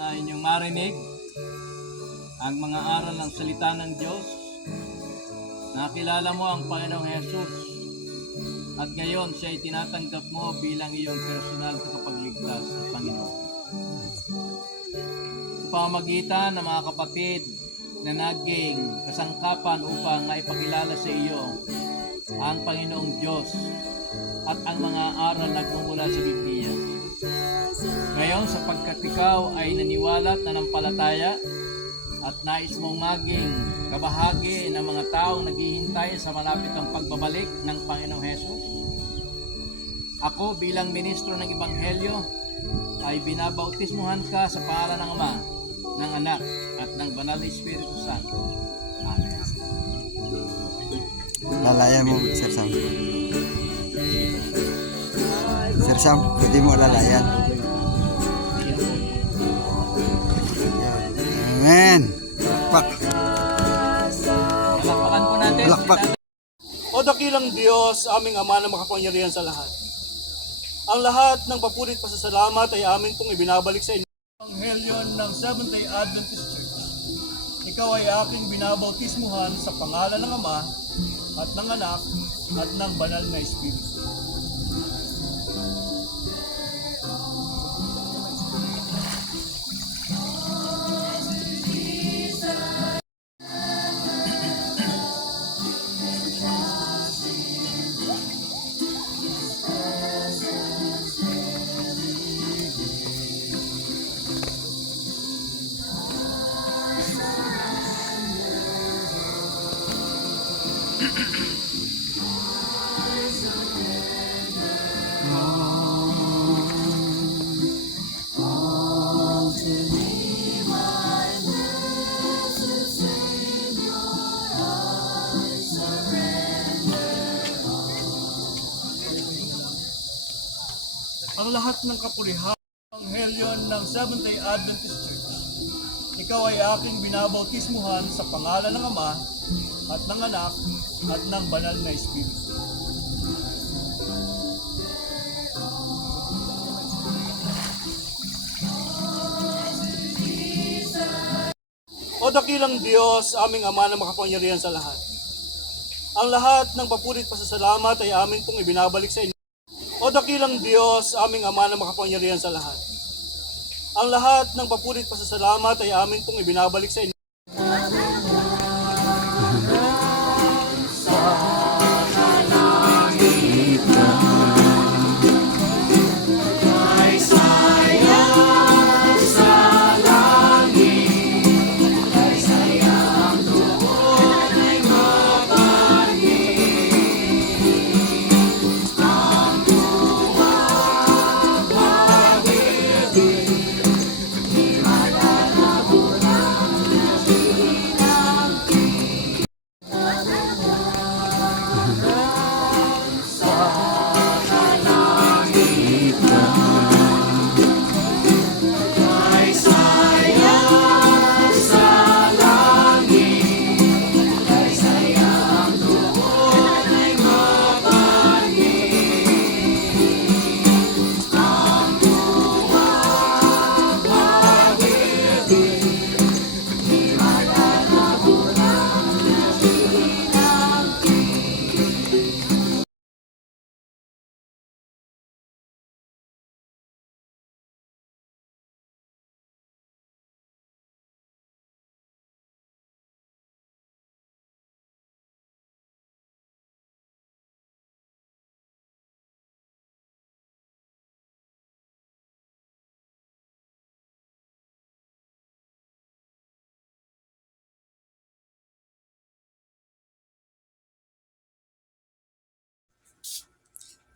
na inyong marinig ang mga aral ng salita ng Diyos. Nakilala mo ang Panginoong Jesus at ngayon siya ay tinatanggap mo bilang iyong personal na tagapagligtas at Panginoon. Sa pamamagitan ng mga kapatid na naging kasangkapan upang maipakilala sa iyo ang Panginoong Diyos at ang mga aral na nagmumula sa Biblia. Ngayon, sapagkat ikaw ay naniwala at nanampalataya at nais mong maging kabahagi ng mga taong naghihintay sa malapit ang pagbabalik ng Panginoong Hesus, ako bilang ministro ng Ebanghelyo ay binabautismuhan ka sa pangalan ng Ama, ng Anak at ng Banal na Espiritu Santo. Amen. Lalayan mo, Sir Sam. Sir Sam, pwede mo lalayan. Amen. Palakpak. Palakpakan po natin. Palakpak. O dakilang Diyos, aming Ama na makapangyarihan sa lahat. Ang lahat ng papurit pasasalamat ay amin pong ibinabalik sa inyo. Ebanghelyo ng Seventh-day Adventist Church. Ikaw ay aking binabautismuhan sa pangalan ng Ama at ng Anak at ng Banal na Espiritu. Ang lahat ng kapurihan, Ebanghelyo ng Seventh-day Adventist Church. Ikaw ay aking binabautismuhan sa pangalan ng Ama at ng Anak at ng Banal na Espiritu. O dakilang Diyos, aming Ama na makapangyarihan sa lahat. Ang lahat ng papurit pasasalamat ay amin pong ibinabalik sa inyo. O dakilang Diyos, aming Ama na makapangyarihan sa lahat. Ang lahat ng papurit pasasalamat ay amin pong ibinabalik sa inyo.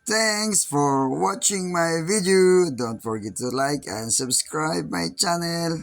Thanks for watching my video. Don't forget to like and subscribe my channel.